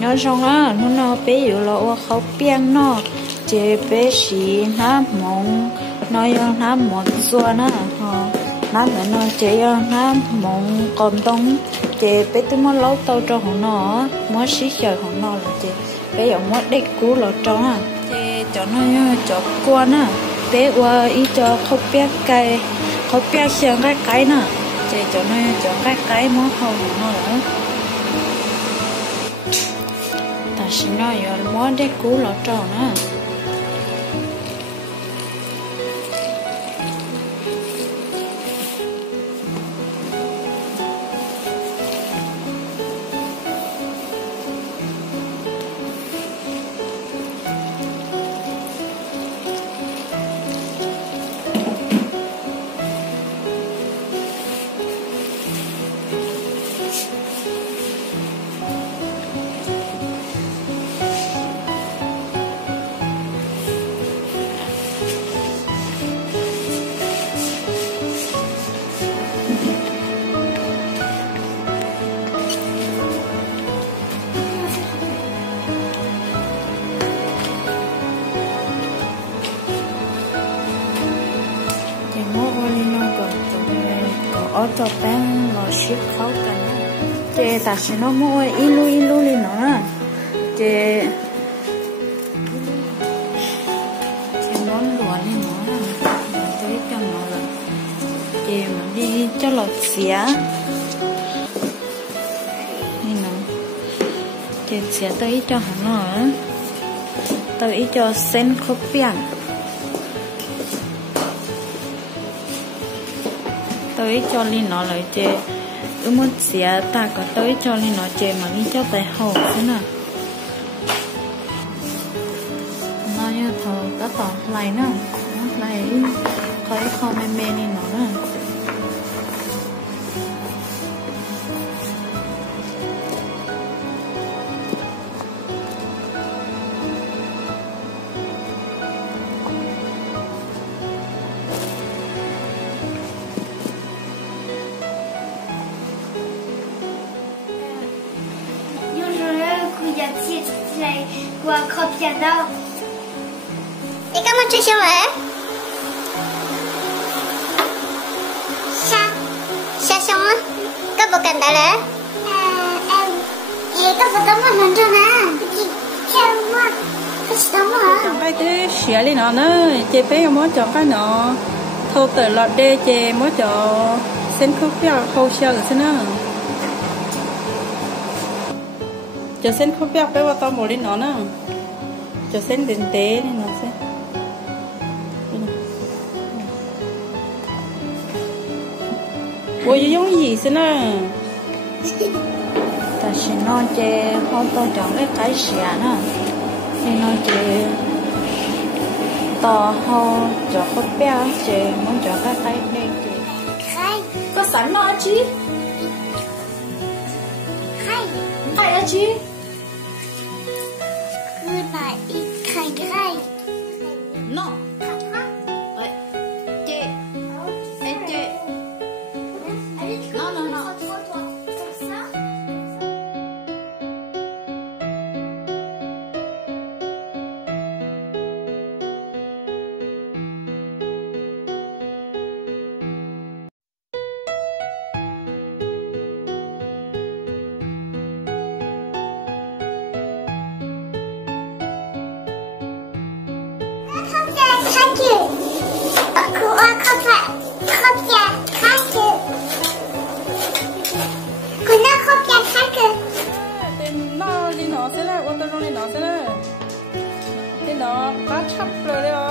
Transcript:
nhớ xong á nó béอยู่làเขาเปียงเนาะเจเป้สีน้ำมงน้อยน้ำหมดส่วนนะน้ำแต่น้อยเจน้ำมงก่อนตรงเจเป้ตัวมันเล้าโตจของnó mất xí trờiของnó làเจเป้ở mất đấy cú là trong àเจcho nó cho quan àเป้ว่าอีchoเขาเปียกไก่เขาเปียกเชียงไก่น่ะเจcho nó choไก่mấtเขาของnó nữa ta xin nói rồi mất đấy cú là trong à ở chỗ bán lò ship khó cần chè ta sẽ nó mua ilu lên nó chè món lúa lên nó tới cho nó là chè mà đi cho lọt xía nên nó chè xía tới cho nó tới cho sen khóc biển tới cho lên nó lại chè muốn xía ta có tới cho lên nó chè mà đi cho tay hậu thế nào nó như thầu đã tỏ lại nữa lại khỏi không mê lên nó nữa qua copia đâu? Thì các bạn chơi sao vậy? Sao xong á? Các bạn cần tại lẽ? Em các bạn tắm mình cho nè. Sao mà? Cái tắm hả? Chọn cái thứ xỉa lên nó nữa, chị bé muốn chọn cái nó thâu từ lọt đê chị muốn chọn xin khúc phía khâu xưa rồi xin nữa. Cho sen khúc bạc bé vào tao mua lên nó nè, cho sen đến té nên nó sẽ, ôi giống gì thế nè, ta xin nó chè không tao chọn cái xỉa nè, nên nó chè to ho cho khúc bạc chè muốn chọn cái đây chè, có sẵn nó chứ, hay chứ. No. Vậy. Chị. Em chị. No. Thank you. Tên nó lên nó sẽ là ô tô lên nó sẽ là tên nó cá chắp rồi đấy.